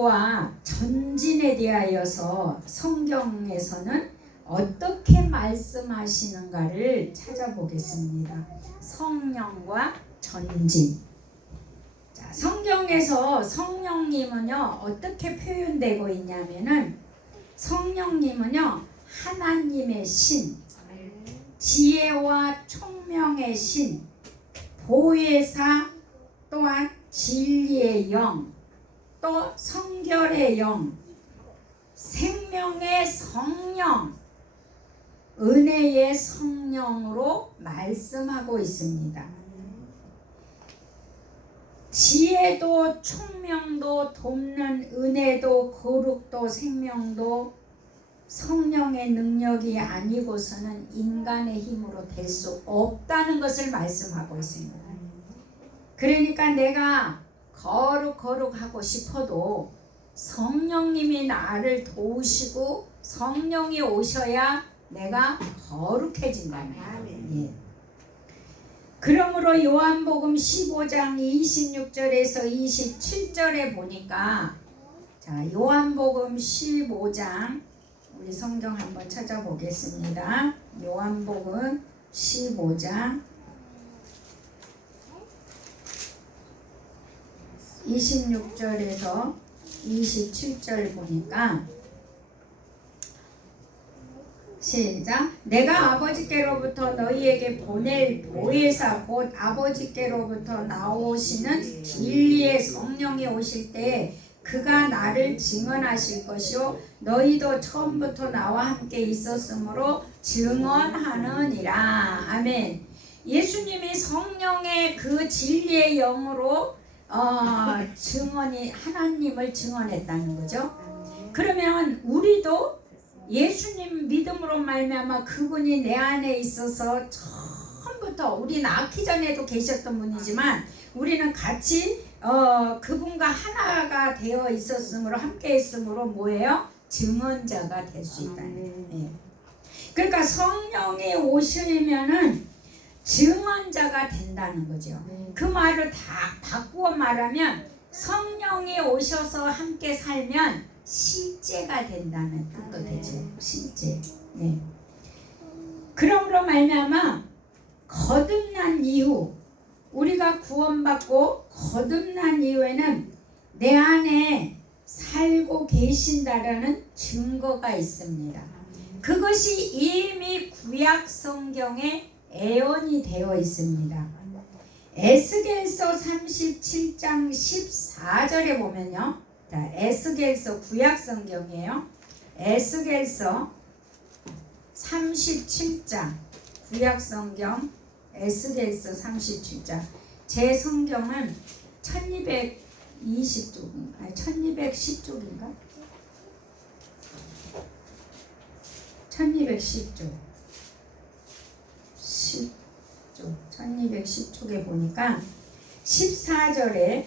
성령과 전진에 대하여서 성경에서는 어떻게 말씀하시는가를 찾아보겠습니다. 성령과 전진. 자, 성경에서 성령님은요 어떻게 표현되고 있냐면은 성령님은요 하나님의 신, 지혜와 총명의 신, 보혜사, 또한 진리의 영, 또 성결의 영, 생명의 성령, 은혜의 성령으로 말씀하고 있습니다. 지혜도 총명도 돕는 은혜도 거룩도 생명도 성령의 능력이 아니고서는 인간의 힘으로 될 수 없다는 것을 말씀하고 있습니다. 그러니까 내가 거룩하고 싶어도 성령님이 나를 도우시고 성령이 오셔야 내가 거룩해진다는 거예요. 예. 그러므로 요한복음 15장 26절에서 27절에 보니까 자, 요한복음 15장 우리 성경 한번 찾아보겠습니다. 요한복음 15장 26절에서 27절 보니까 시작. 내가 아버지께로부터 너희에게 보낼 보혜사 곧 아버지께로부터 나오시는 진리의 성령이 오실 때 그가 나를 증언하실 것이요 너희도 처음부터 나와 함께 있었으므로 증언하느니라. 아멘. 예수님이 성령의 그 진리의 영으로 증언이 하나님을 증언했다는 거죠. 그러면 우리도 예수님 믿음으로 말미암아 그분이 내 안에 있어서 처음부터 우리 낳기 전에도 계셨던 분이지만 우리는 같이 그분과 하나가 되어 있었으므로 함께 있으므로 뭐예요? 증언자가 될 수 있다는 거예요. 그러니까 성령이 오시면은 증언자가 된다는 거죠. 그 말을 다 바꾸어 말하면 성령이 오셔서 함께 살면 실제가 된다는 뜻도 되죠. 실제. 네. 그러므로 말미암아 거듭난 이후 우리가 구원받고 거듭난 이후에는 내 안에 살고 계신다라는 증거가 있습니다. 그것이 이미 구약 성경에 예언이 되어 있습니다. 에스겔서 37장 14절에 보면요. 자, 에스겔서 구약 성경이에요. 에스겔서 37장 구약 성경 에스겔서 37장. 제 성경은 1220쪽 아니 1210쪽인가? 1210쪽 1210쪽에 보니까 14절에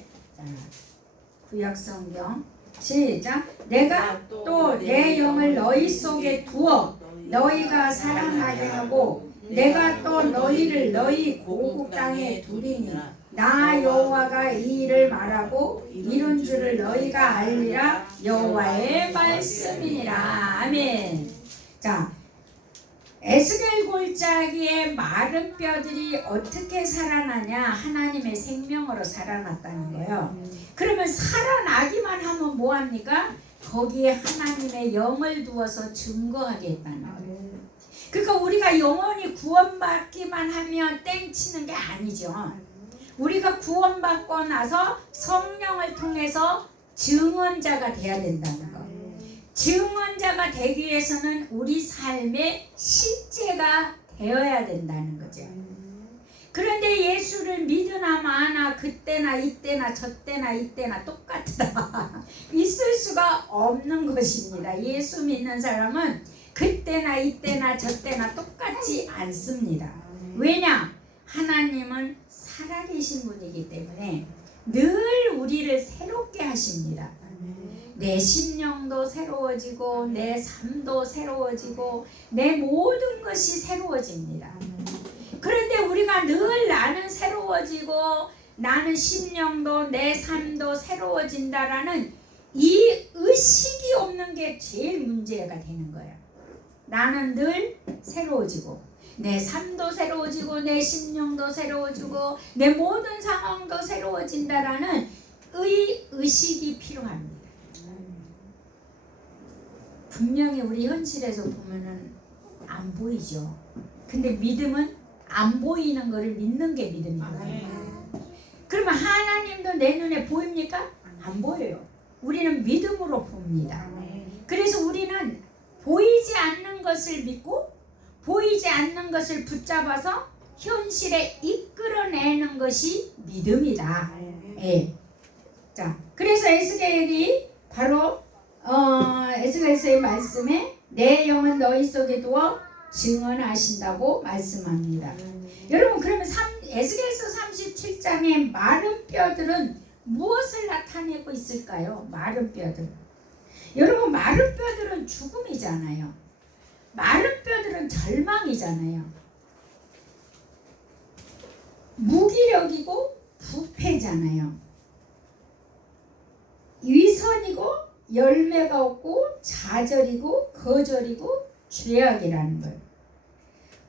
구약성경 시작. 내가 또 내 영을 너희 속에 두어 너희가 사랑하게 하고 내가 또 너희를 너희 고국 땅에 두리니 나 여호와가 이 일을 말하고 이룬 줄을 너희가 알리라. 여호와의 말씀이니라. 아멘. 자, 에스겔 골짜기의 마른 뼈들이 어떻게 살아나냐? 하나님의 생명으로 살아났다는 거예요. 그러면 살아나기만 하면 뭐합니까? 거기에 하나님의 영을 두어서 증거하게 했다는 거예요. 그러니까 우리가 영원히 구원받기만 하면 땡치는 게 아니죠. 우리가 구원받고 나서 성령을 통해서 증언자가 돼야 된다는 거예요. 증언자가 되기 위해서는 우리 삶의 실제가 되어야 된다는 거죠. 그런데 예수를 믿으나 마나 그때나 이때나 저때나 이때나 똑같다. 있을 수가 없는 것입니다. 예수 믿는 사람은 그때나 이때나 저때나 똑같지 않습니다. 왜냐? 하나님은 살아계신 분이기 때문에 늘 우리를 새롭게 하십니다. 내 심령도 새로워지고 내 삶도 새로워지고 내 모든 것이 새로워집니다. 그런데 우리가 늘 나는 새로워지고 나는 심령도 내 삶도 새로워진다라는 이 의식이 없는 게 제일 문제가 되는 거예요. 나는 늘 새로워지고 내 삶도 새로워지고 내 심령도 새로워지고 내 모든 상황도 새로워진다라는 의식이 필요합니다. 분명히 우리 현실에서 보면은 안 보이죠. 근데 믿음은 안 보이는 거를 믿는 게 믿음이거든요. 그러면 하나님도 내 눈에 보입니까? 안 보여요. 우리는 믿음으로 봅니다. 그래서 우리는 보이지 않는 것을 믿고 보이지 않는 것을 붙잡아서 현실에 이끌어내는 것이 믿음이다. 예. 자, 그래서 에스겔이 바로 에스겔서의 말씀에 내 영은 너희 속에 두어 증언하신다고 말씀합니다. 여러분 그러면 에스겔서 37장의 마른 뼈들은 무엇을 나타내고 있을까요? 마른 뼈들. 여러분 마른 뼈들은 죽음이잖아요. 마른 뼈들은 절망이잖아요. 무기력이고 부패잖아요. 위선이고 열매가 없고 좌절이고 거절이고 죄악이라는 거예요.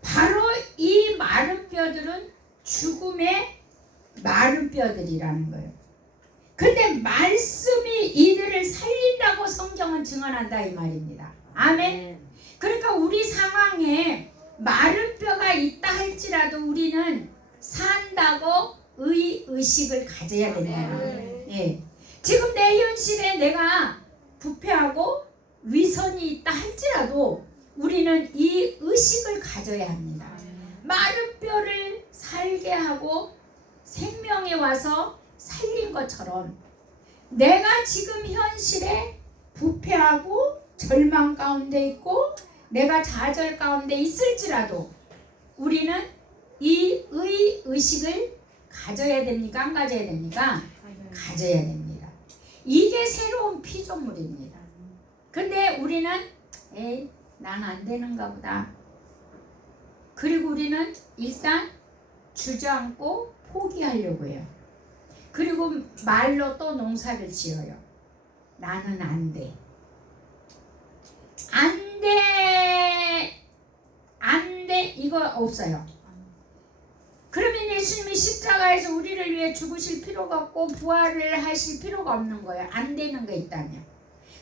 바로 이 마른 뼈들은 죽음의 마른 뼈들이라는 거예요. 근데 말씀이 이들을 살린다고 성경은 증언한다 이 말입니다. 아멘. 그러니까 우리 상황에 마른 뼈가 있다 할지라도 우리는 산다고 의식을 가져야 된다는 거예요. 예. 지금 내 현실에 내가 부패하고 위선이 있다 할지라도 우리는 이 의식을 가져야 합니다. 마른 뼈를 살게 하고 생명에 와서 살린 것처럼 내가 지금 현실에 부패하고 절망 가운데 있고 내가 좌절 가운데 있을지라도 우리는 이 의식을 가져야 됩니까? 안 가져야 됩니까? 가져야 됩니다. 이게 새로운 피조물입니다. 근데 우리는 난 안 되는가 보다. 그리고 우리는 일단 주저앉고 포기하려고 해요. 그리고 말로 또 농사를 지어요. 나는 안 돼. 안 돼. 안 돼. 이거 없어요. 그러면 예수님이 십자가에서 우리를 위해 죽으실 필요가 없고 부활을 하실 필요가 없는 거예요. 안 되는 거 있다면.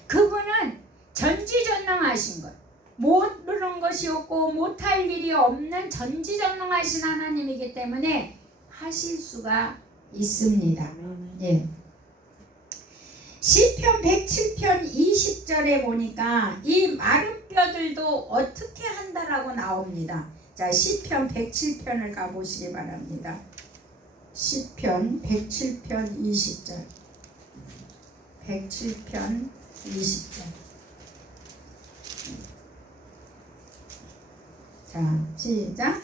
그분은 전지전능하신 것. 모르는 것이 없고 못할 일이 없는 전지전능하신 하나님이기 때문에 하실 수가 있습니다. 예. 시편 107편 20절에 보니까 이 마른 뼈들도 어떻게 한다라고 나옵니다. 자, 시편 107편을 가보시기 바랍니다. 시편 107편 20절. 107편 20절. 자, 시작.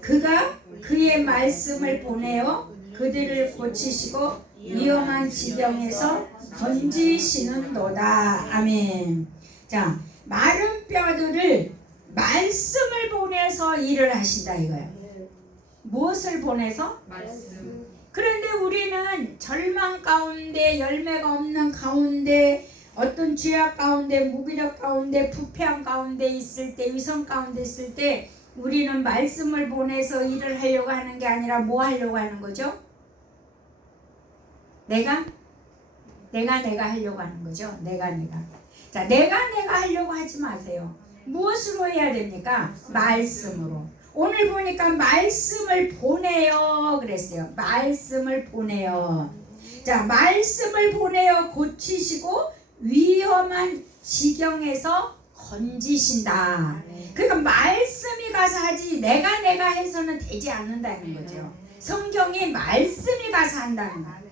그가 그의 말씀을 보내어 그들을 고치시고 위험한 지경에서 건지시는도다. 아멘. 자, 마른 뼈들을 말씀을 보내서 일을 하신다 이거예요. 무엇을 보내서? 말씀. 그런데 우리는 절망 가운데 열매가 없는 가운데 어떤 죄악 가운데 무기력 가운데 부패함 가운데 있을 때 위선 가운데 있을 때 우리는 말씀을 보내서 일을 하려고 하는 게 아니라 뭐 하려고 하는 거죠? 내가 하려고 하는 거죠. 내가 자, 내가 하려고 하지 마세요. 무엇으로 해야 됩니까? 말씀으로. 오늘 보니까 말씀을 보내요 그랬어요. 말씀을 보내요. 자, 말씀을 보내요 고치시고 위험한 지경에서 건지신다. 그러니까 말씀이 가서 하지 내가 해서는 되지 않는다는 거죠. 성경이 말씀이 가서 한다는 거예요.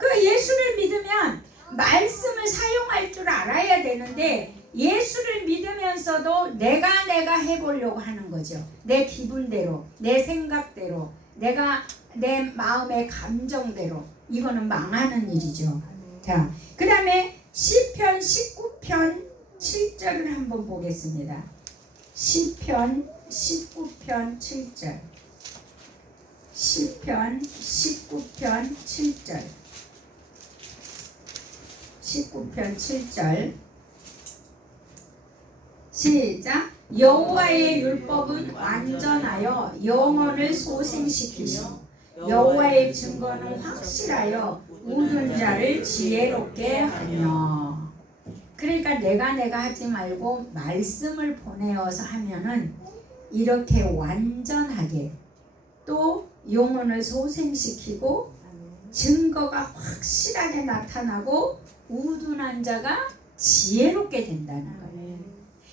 그 예수를 믿으면 말씀을 사용할 줄 알아야 되는데 예수를 믿으면서도 내가 해보려고 하는 거죠. 내 기분대로, 내 생각대로, 내 마음의 감정대로. 이거는 망하는 일이죠. 자, 그 다음에 시편 19편 7절을 한번 보겠습니다. 시편 19편 7절. 시편 19편 7절. 19편 7절 시작. 여호와의 율법은 완전하여 영혼을 소생시키시고 여호와의 증거는 확실하여 웃는 자를 지혜롭게 하며. 그러니까 내가 하지 말고 말씀을 보내어서 하면은 이렇게 완전하게 또 영혼을 소생시키고 증거가 확실하게 나타나고 우둔한 자가 지혜롭게 된다는 거예요.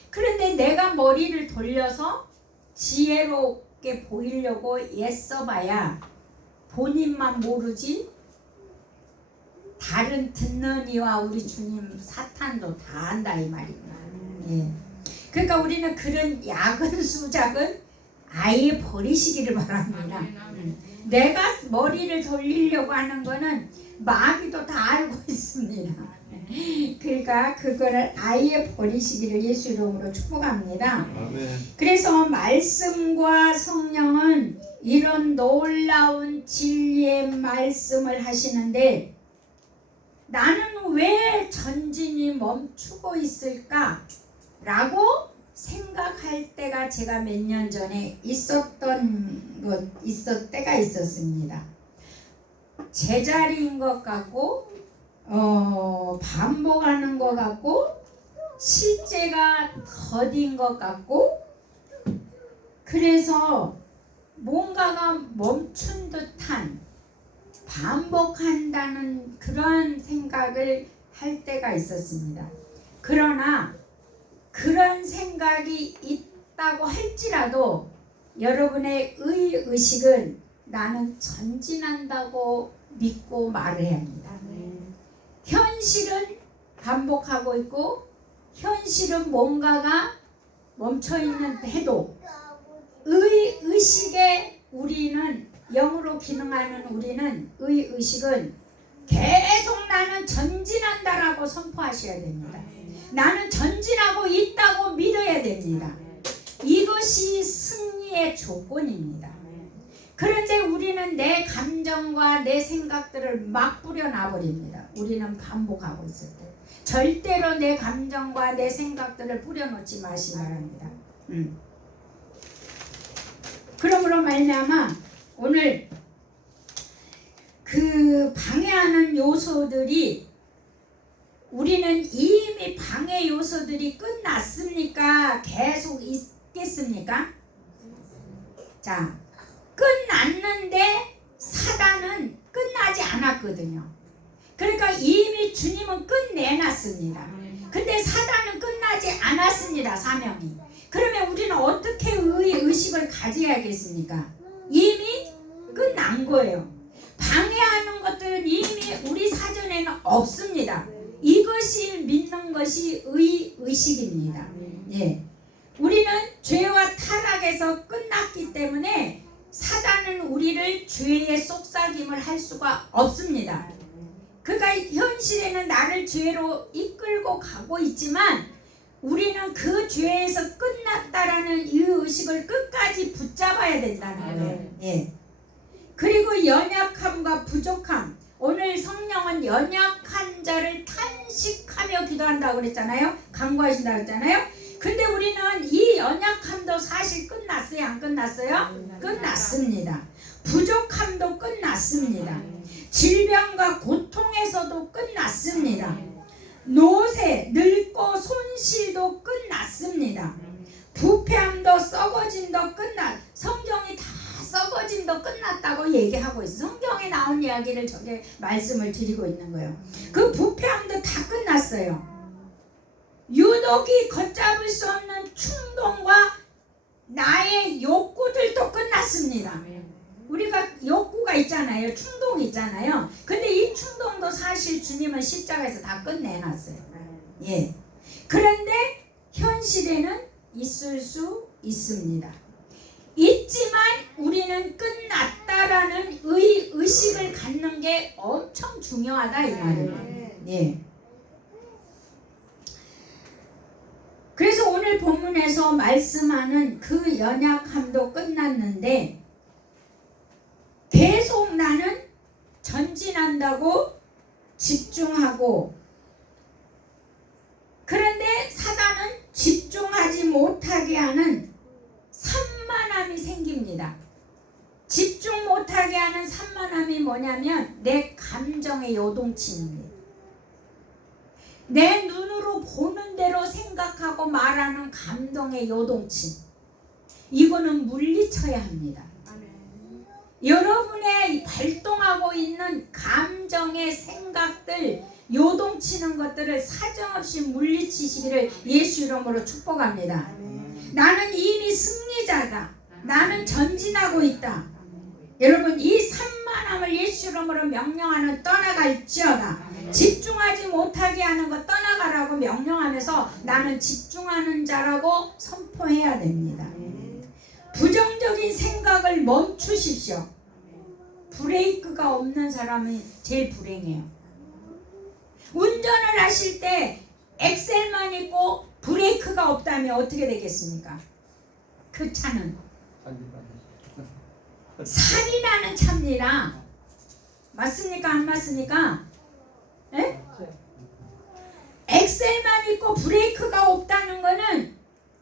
그런데 내가 머리를 돌려서 지혜롭게 보이려고 애써봐야 본인만 모르지 다른 듣는 이와 우리 주님 사탄도 다 안다 이 말이구나. 예. 그러니까 우리는 그런 야근 수작은 아예 버리시기를 바랍니다. 내가 머리를 돌리려고 하는 거는 마귀도 다 알고 있습니다. 그러니까 그거를 아예 버리시기를 예수 이름으로 축복합니다. 아멘. 그래서 말씀과 성령은 이런 놀라운 진리의 말씀을 하시는데 나는 왜 전진이 멈추고 있을까? 라고 생각할 때가 제가 몇 년 전에 있었을 때가 있었습니다. 제자리인 것 같고 반복하는 것 같고 실제가 더딘 것 같고 그래서 뭔가가 멈춘 듯한 반복한다는 그런 생각을 할 때가 있었습니다. 그러나 그런 생각이 있다고 할지라도 여러분의 의식은 나는 전진한다고 믿고 말을 해야 합니다. 현실은 반복하고 있고 현실은 뭔가가 멈춰있는 해도 의식에 우리는 영으로 기능하는 우리는 의식은 계속 나는 전진한다라고 선포하셔야 됩니다. 나는 전진하고 있다고 믿어야 됩니다. 이것이 승리의 조건입니다. 그런데 우리는 내 감정과 내 생각들을 막 뿌려놔버립니다. 우리는 반복하고 있을 때 절대로 내 감정과 내 생각들을 뿌려놓지 마시기 바랍니다. 그러므로 말미암아 오늘 그 방해하는 요소들이 우리는 이미 방해 요소들이 끝났습니까? 계속 있겠습니까? 자, 끝났는데 사단은 끝나지 않았거든요. 그러니까 이미 주님은 끝내놨습니다. 근데 사단은 끝나지 않았습니다. 사명이. 그러면 우리는 어떻게 의식을 가져야겠습니까? 이미 끝난 거예요. 방해하는 것들은 이미 우리 사전에는 없습니다. 이것이 믿는 것이 의식입니다. 예. 우리는 죄와 타락에서 끝났기 때문에 사단은 우리를 죄의 속삭임을 할 수가 없습니다. 그러니까 현실에는 나를 죄로 이끌고 가고 있지만 우리는 그 죄에서 끝났다라는 이 의식을 끝까지 붙잡아야 된다는 거예요. 예. 그리고 연약함과 부족함. 오늘 성령은 연약한 자를 탄식하며 기도한다고 그랬잖아요. 간구하신다고 그랬잖아요. 근데 우리는 이 연약함도 사실 끝났어요? 안 끝났어요? 끝났습니다. 부족함도 끝났습니다. 질병과 고통에서도 끝났습니다. 노쇠, 늙고 손실도 끝났습니다. 부패함도 썩어짐도 성경이 다 썩어짐도 끝났다고 얘기하고 있어요. 성경에 나온 이야기를 저게 말씀을 드리고 있는 거예요. 그 부패함도 다 끝났어요. 유독이 걷잡을 수 없는 충동과 나의 욕구들도 끝났습니다. 우리가 욕구가 있잖아요. 충동이 있잖아요. 근데 이 충동도 사실 주님은 십자가에서 다 끝내놨어요. 예. 그런데 현실에는 있을 수 있습니다. 있지만 우리는 끝났다라는 의식을 갖는 게 엄청 중요하다 이 말이에요. 예. 그래서 오늘 본문에서 말씀하는 그 연약함도 끝났는데 계속 나는 전진한다고 집중하고 그런데 사단은 집중하지 못하게 하는 산만함이 생깁니다. 집중 못하게 하는 산만함이 뭐냐면 내 감정의 요동침입니다. 내 눈으로 보는 대로 생각하고 말하는 감동의 요동침. 이거는 물리쳐야 합니다. 여러분의 발동하고 있는 감정의 생각들, 요동치는 것들을 사정없이 물리치시기를 예수 이름으로 축복합니다. 나는 이미 승리자다. 나는 전진하고 있다. 여러분, 이 산만함을 예수 이름으로 명령하는 떠나갈지어다. 집중하지 못하게 하는 것 떠나가라고 명령하면서 나는 집중하는 자라고 선포해야 됩니다. 부정적인 생각을 멈추십시오. 브레이크가 없는 사람이 제일 불행해요. 운전을 하실 때 엑셀만 있고 브레이크가 없다면 어떻게 되겠습니까? 그 차는 산이 나는 차입니다. 맞습니까? 안 맞습니까? 에? 엑셀만 있고 브레이크가 없다는 거는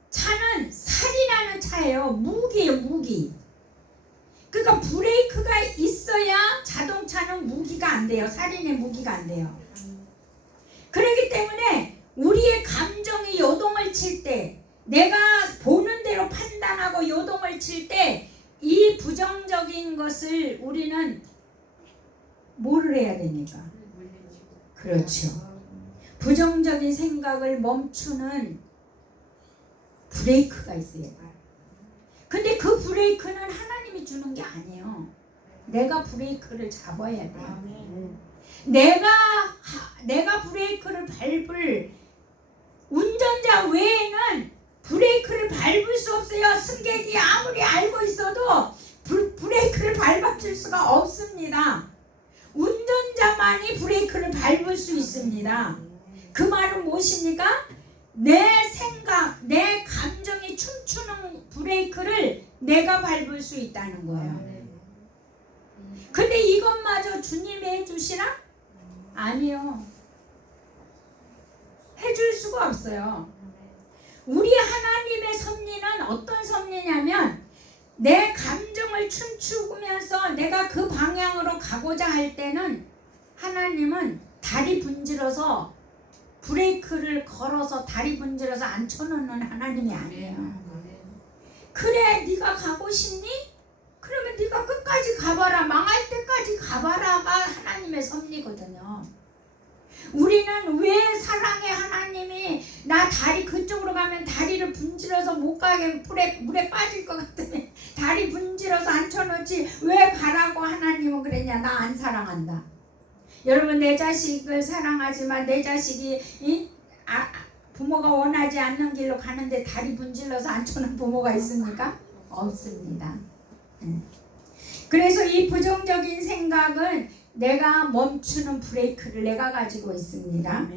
차는 살이 나는 차예요. 무기예요, 무기. 그러니까 브레이크가 있어야 자동차는 무기가 안 돼요. 살인의 무기가 안 돼요. 그렇기 때문에 우리의 감정이 요동을 칠 때, 내가 보는 대로 판단하고 요동을 칠 때 이 부정적인 것을 우리는 뭐를 해야 됩니까? 그렇죠. 부정적인 생각을 멈추는 브레이크가 있어요. 근데 그 브레이크는 하나님이 주는 게 아니에요. 내가 브레이크를 잡아야 돼요. 내가 브레이크를 밟을 운전자 외에는 브레이크를 밟을 수 없어요. 승객이 아무리 알고 있어도 브레이크를 밟아줄 수가 없습니다. 운전자만이 브레이크를 밟을 수 있습니다. 그 말은 무엇입니까? 내 생각, 내 감정이 춤추는 브레이크를 내가 밟을 수 있다는 거예요. 근데 이것마저 주님이 해주시나? 아니요. 해줄 수가 없어요. 우리 하나님의 섭리는 어떤 섭리냐면 내 감정을 춤추면서 내가 그 방향으로 가고자 할 때는 하나님은 다리 분질러서 브레이크를 걸어서 다리 분질러서 앉혀놓는 하나님이 아니에요. 그래, 네가 가고 싶니? 그러면 네가 끝까지 가봐라. 망할 때까지 가봐라가 하나님의 섭리거든요. 우리는 왜 사랑의 하나님이 나 다리 그쪽으로 가면 다리를 분질러서 못 가게 물에 빠질 것 같으면 다리 분질러서 앉혀놓지 왜 가라고 하나님은 그랬냐? 나 안 사랑한다. 여러분, 내 자식을 사랑하지만 내 자식이 부모가 원하지 않는 길로 가는데 다리 분질러서 앉혀놓은 부모가 있습니까? 없습니다. 그래서 이 부정적인 생각은 내가 멈추는 브레이크를 내가 가지고 있습니다.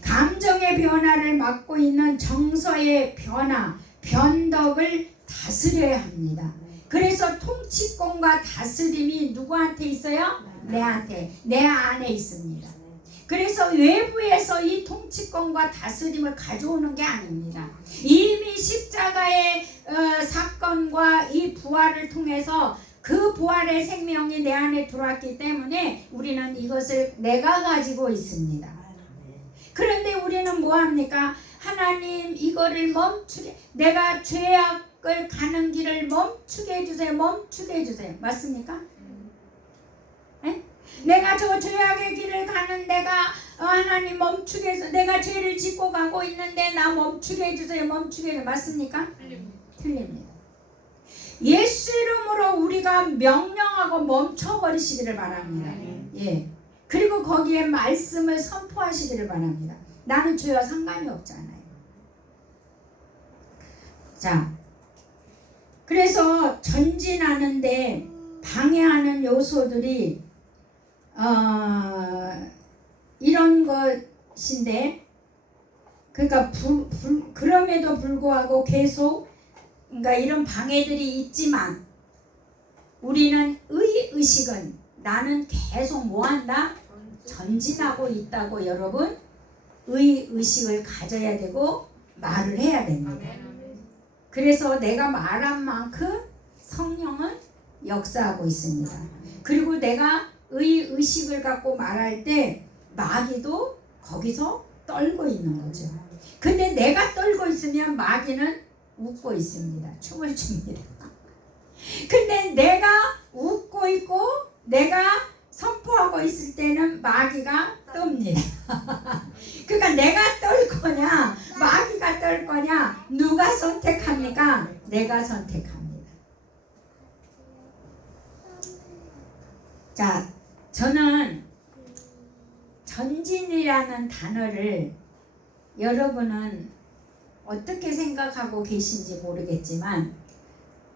감정의 변화를 막고 있는 정서의 변화, 변덕을 다스려야 합니다. 그래서 통치권과 다스림이 누구한테 있어요? 내한테, 내 안에 있습니다. 그래서 외부에서 이 통치권과 다스림을 가져오는 게 아닙니다. 이미 십자가의 사건과 이 부활을 통해서 그 부활의 생명이 내 안에 들어왔기 때문에 우리는 이것을 내가 가지고 있습니다. 그런데 우리는 뭐합니까? 하나님, 이거를 멈추게, 내가 죄악을 가는 길을 멈추게 해주세요. 멈추게 해주세요. 맞습니까? 에? 내가 저 죄악의 길을 가는 데가 하나님 멈추게 해서 내가 죄를 짓고 가고 있는데 나 멈추게 해주세요. 멈추게 해주세요. 맞습니까? 틀립니다. 예수 이름으로 우리가 명령하고 멈춰버리시기를 바랍니다. 예. 그리고 거기에 말씀을 선포하시기를 바랍니다. 나는 죄와 상관이 없잖아요. 자, 그래서 전진하는데 방해하는 요소들이 이런 것인데, 그러니까 그럼에도 불구하고 계속 그러니까 이런 방해들이 있지만 우리는 의식은 나는 계속 뭐한다? 전진하고 있다고 여러분 의식을 가져야 되고 말을 해야 됩니다. 그래서 내가 말한 만큼 성령은 역사하고 있습니다. 그리고 내가 의식을 갖고 말할 때 마귀도 거기서 떨고 있는 거죠. 근데 내가 떨고 있으면 마귀는 웃고 있습니다. 춤을 춥니다. 근데 내가 웃고 있고 내가 선포하고 있을 때는 마귀가 뜹니다. 그러니까 내가 떨 거냐 마귀가 떨 거냐 누가 선택합니까? 내가 선택합니다. 자, 저는 전진이라는 단어를 여러분은 어떻게 생각하고 계신지 모르겠지만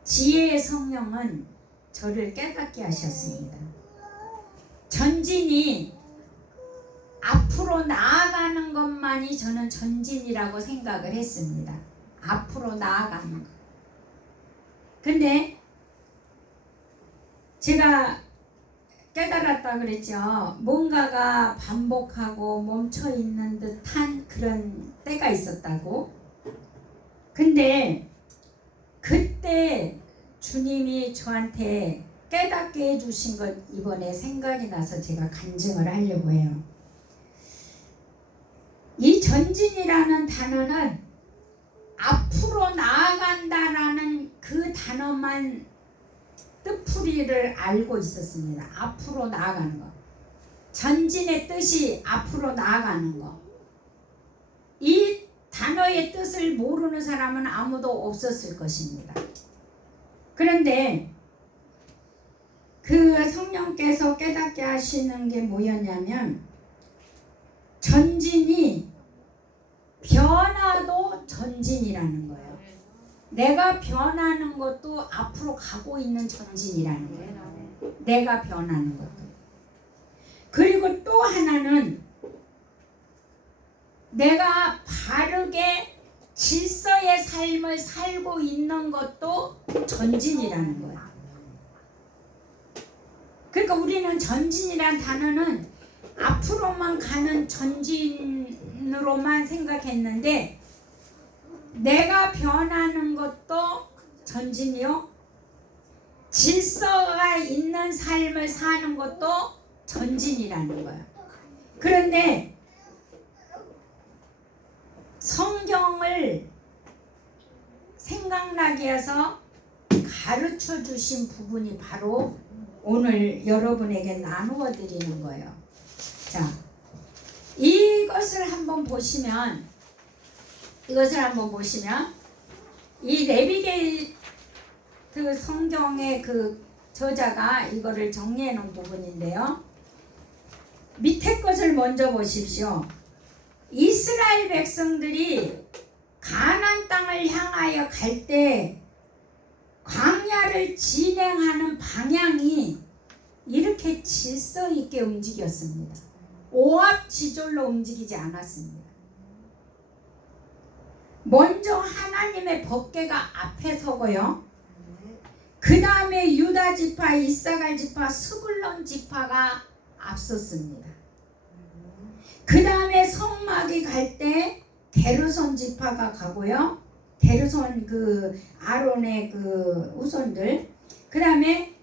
지혜의 성령은 저를 깨닫게 하셨습니다. 전진이 앞으로 나아가는 것만이 저는 전진이라고 생각을 했습니다. 앞으로 나아가는 것. 근데 제가 깨달았다 그랬죠. 뭔가가 반복하고 멈춰있는 듯한 그런 때가 있었다고. 근데 그때 주님이 저한테 깨닫게 해주신 것 이번에 생각이 나서 제가 간증을 하려고 해요. 이 전진이라는 단어는 앞으로 나아간다라는 그 단어만 뜻풀이를 알고 있었습니다. 앞으로 나아가는 거. 전진의 뜻이 앞으로 나아가는 거. 이 단어의 뜻을 모르는 사람은 아무도 없었을 것입니다. 그런데 그 성령께서 깨닫게 하시는 게 뭐였냐면 전진이 변화도 전진이라는 거예요. 내가 변하는 것도 앞으로 가고 있는 전진이라는 거예요. 내가 변하는 것도. 그리고 또 하나는 내가 바르게 질서의 삶을 살고 있는 것도 전진이라는 거예요. 그러니까 우리는 전진이란 단어는 앞으로만 가는 전진으로만 생각했는데 내가 변하는 것도 전진이요. 질서가 있는 삶을 사는 것도 전진이라는 거예요. 그런데 성경을 생각나게 해서 가르쳐 주신 부분이 바로 오늘 여러분에게 나누어 드리는 거예요. 자, 이것을 한번 보시면 이 내비게이트 성경의 그 저자가 이거를 정리해 놓은 부분인데요. 밑에 것을 먼저 보십시오. 이스라엘 백성들이 가나안 땅을 향하여 갈 때 광야를 진행하는 방향이 이렇게 질서 있게 움직였습니다. 오합지졸로 움직이지 않았습니다. 먼저 하나님의 법궤가 앞에 서고요. 그 다음에 유다 지파, 이사갈 지파, 스불론 지파가 앞섰습니다. 그 다음에 성막이 갈 때 게르손 지파가 가고요. 게르손 그 아론의 그 후손들. 그 다음에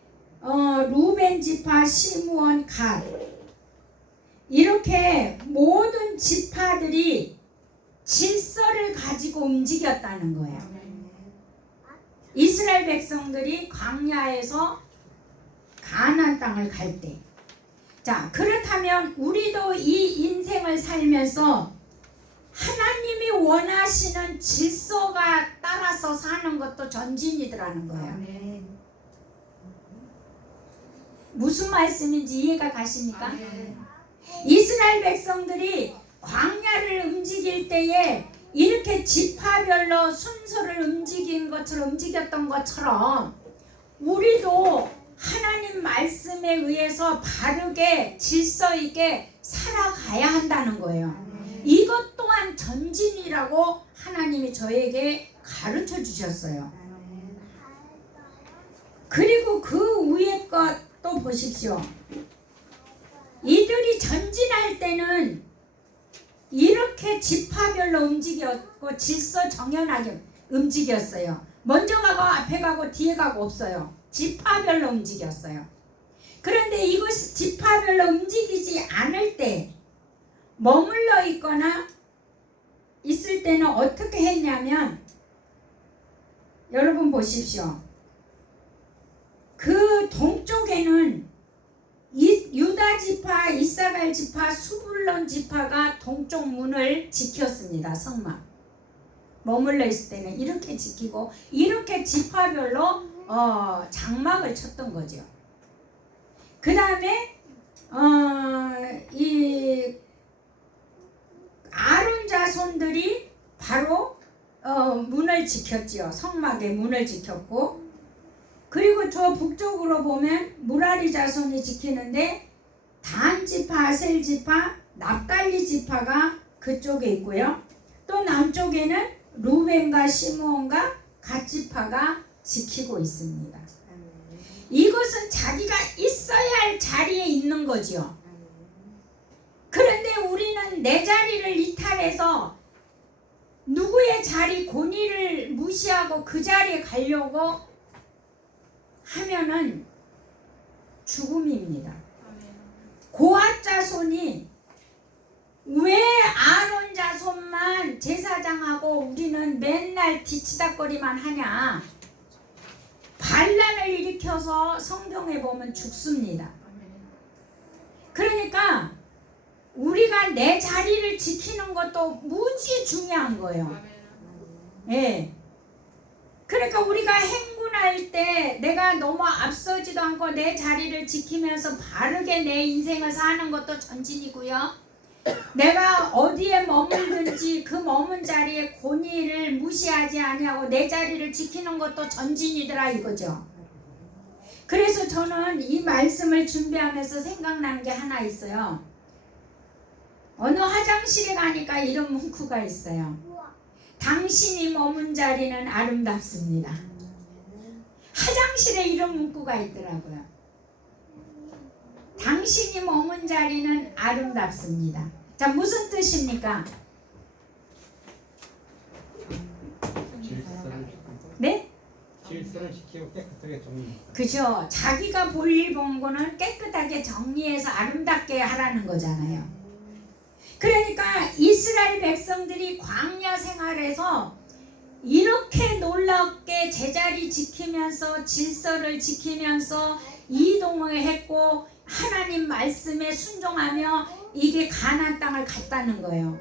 루벤 지파, 시므온, 갓. 이렇게 모든 지파들이 질서를 가지고 움직였다는 거예요. 이스라엘 백성들이 광야에서 가나안 땅을 갈 때. 자, 그렇다면 우리도 이 인생을 살면서 하나님이 원하시는 질서가 따라서 사는 것도 전진이더라는 거예요. 무슨 말씀인지 이해가 가십니까? 이스라엘 백성들이 광야를 움직일 때에 이렇게 지파별로 순서를 움직였던 것처럼 우리도 하나님 말씀에 의해서 바르게 질서 있게 살아가야 한다는 거예요. 이것 또한 전진이라고 하나님이 저에게 가르쳐 주셨어요. 그리고 그 위에 것도 보십시오. 이들이 전진할 때는 이렇게 지파별로 움직였고 질서 정연하게 움직였어요. 먼저 가고 앞에 가고 뒤에 가고 없어요. 지파별로 움직였어요. 그런데 이것이 지파별로 움직이지 않을 때 머물러 있거나 있을 때는 어떻게 했냐면, 여러분 보십시오. 그 동쪽에는 유다 지파, 이사갈 지파, 수불론 지파가 동쪽 문을 지켰습니다. 성막 머물러 있을 때는 이렇게 지키고, 이렇게 지파별로 장막을 쳤던 거죠. 그 다음에 이 아론 자손들이 바로 문을 지켰지요. 성막의 문을 지켰고, 그리고 저 북쪽으로 보면 무라리 자손이 지키는데 단 지파, 아셀 지파, 납달리 지파가 그쪽에 있고요. 또 남쪽에는 루벤과 시므온과 갓 지파가 지키고 있습니다. 이것은 자기가 있어야 할 자리에 있는 거지요. 그런데 우리는 내 자리를 이탈해서 누구의 자리, 권위를 무시하고 그 자리에 가려고 하면은 죽음입니다. 고앗 자손이 왜 아론 자손만 제사장하고 우리는 맨날 뒤치다거리만 하냐? 반란을 일으켜서 성경에 보면 죽습니다. 그러니까 우리가 내 자리를 지키는 것도 무지 중요한 거예요. 예. 그러니까 우리가 행군할 때 내가 너무 앞서지도 않고 내 자리를 지키면서 바르게 내 인생을 사는 것도 전진이고요. 내가 어디에 머물든지 그 머문 자리에 권위를 무시하지 아니하고 내 자리를 지키는 것도 전진이더라 이거죠. 그래서 저는 이 말씀을 준비하면서 생각난 게 하나 있어요. 어느 화장실에 가니까 이런 문구가 있어요. 당신이 머문 자리는 아름답습니다. 화장실에 이런 문구가 있더라고요. 당신이 머문 자리는 아름답습니다. 자, 무슨 뜻입니까? 네? 질서를 지키고 깨끗하게 정리. 그죠. 자기가 볼일 본 거는 깨끗하게 정리해서 아름답게 하라는 거잖아요. 그러니까 이스라엘 백성들이 광야 생활에서 이렇게 놀랍게 제자리 지키면서 질서를 지키면서 이동을 했고 하나님 말씀에 순종하며 이게 가나안 땅을 갔다는 거예요.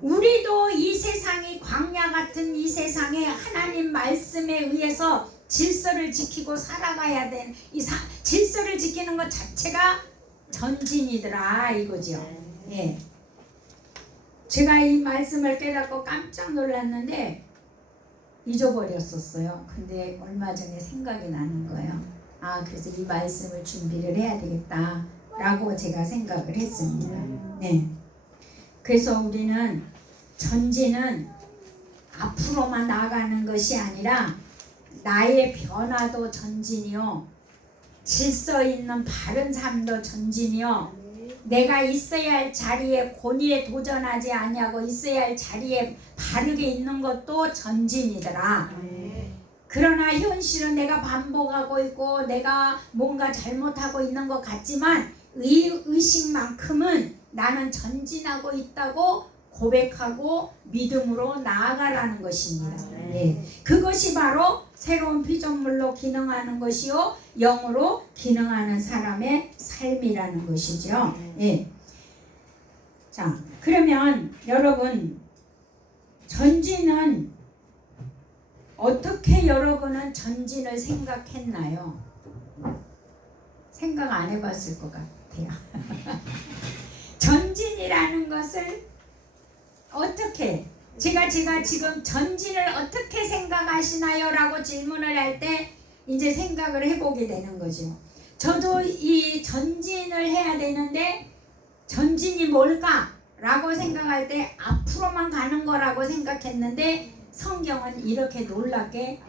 우리도 이 세상이 광야 같은 이 세상에 하나님 말씀에 의해서 질서를 지키고 살아가야 되는 이 질서를 지키는 것 자체가 전진이더라 이거죠. 예. 제가 이 말씀을 깨닫고 깜짝 놀랐는데 잊어버렸었어요. 근데 얼마 전에 생각이 나는 거예요. 아, 그래서 이 말씀을 준비를 해야 되겠다라고 제가 생각을 했습니다. 네. 그래서 우리는 전진은 앞으로만 나아가는 것이 아니라 나의 변화도 전진이요, 질서 있는 바른 삶도 전진이요, 내가 있어야 할 자리에 권위에 도전하지 아니하고 있어야 할 자리에 바르게 있는 것도 전진이더라. 그러나 현실은 내가 반복하고 있고 내가 뭔가 잘못하고 있는 것 같지만 의식만큼은 나는 전진하고 있다고 고백하고 믿음으로 나아가라는 것입니다. 네. 그것이 바로 새로운 피조물로 기능하는 것이요, 영으로 기능하는 사람의 삶이라는 것이죠. 네. 자, 그러면 여러분, 전진은 어떻게 여러분은 전진을 생각했나요? 생각 안 해봤을 것 같아요. 전진이라는 것을 어떻게, 제가 지금 전진을 어떻게 생각하시나요? 라고 질문을 할 때 이제 생각을 해보게 되는 거죠. 저도 이 전진을 해야 되는데 전진이 뭘까? 라고 생각할 때 앞으로만 가는 거라고 생각했는데 성경은 이렇게 놀랍게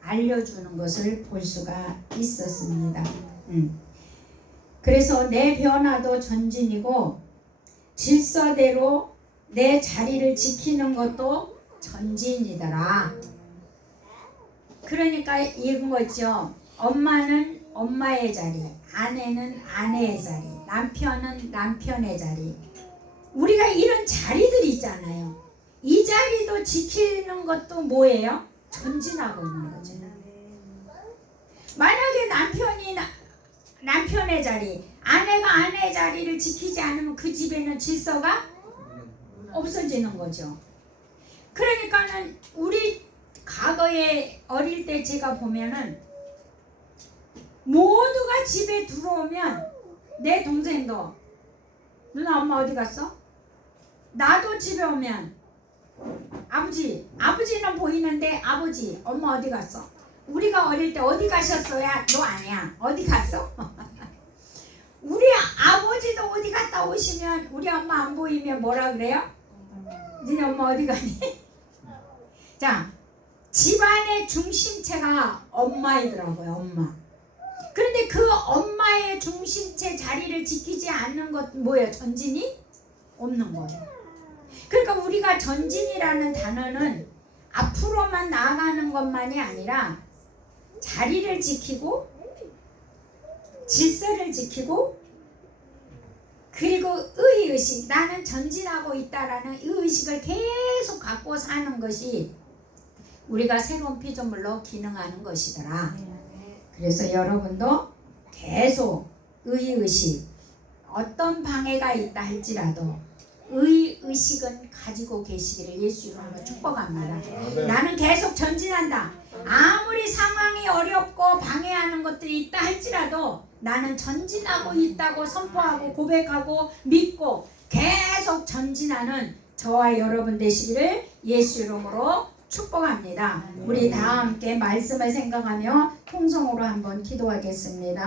알려주는 것을 볼 수가 있었습니다. 그래서 내 변화도 전진이고 질서대로 내 자리를 지키는 것도 전진이더라. 그러니까 이건 거죠. 엄마는 엄마의 자리, 아내는 아내의 자리, 남편은 남편의 자리. 우리가 이런 자리들이 있잖아요. 이 자리도 지키는 것도 뭐예요? 전진하고 있는 거죠. 만약에 남편이 남편의 자리, 아내가 아내의 자리를 지키지 않으면 그 집에는 질서가 없어지는 거죠. 그러니까는 우리 과거에 어릴 때 제가 보면은 모두가 집에 들어오면 내 동생도 누나 엄마 어디 갔어? 나도 집에 오면 아버지는 보이는데 아버지 엄마 어디 갔어? 우리가 어릴 때 어디 가셨어야 너 아니야 어디 갔어? 우리 아버지도 어디 갔다 오시면 우리 엄마 안 보이면 뭐라 그래요? 니네 엄마 어디 가니? 자, 집안의 중심체가 엄마이더라고요. 엄마. 그런데 그 엄마의 중심체 자리를 지키지 않는 것 뭐예요? 전진이 없는 거예요. 그러니까 우리가 전진이라는 단어는 앞으로만 나아가는 것만이 아니라 자리를 지키고 질서를 지키고 그리고 의의식, 나는 전진하고 있다라는 의의식을 계속 갖고 사는 것이 우리가 새로운 피조물로 기능하는 것이더라. 그래서 여러분도 계속 의의식, 어떤 방해가 있다 할지라도 의의식은 가지고 계시기를 예수 이름으로 축복합니다. 나는 계속 전진한다. 아무리 상황이 어렵고 방해하는 것들이 있다 할지라도 나는 전진하고 있다고 선포하고 고백하고 믿고 계속 전진하는 저와 여러분 되시기를 예수 이름으로 축복합니다. 우리 다 함께 말씀을 생각하며 통성으로 한번 기도하겠습니다.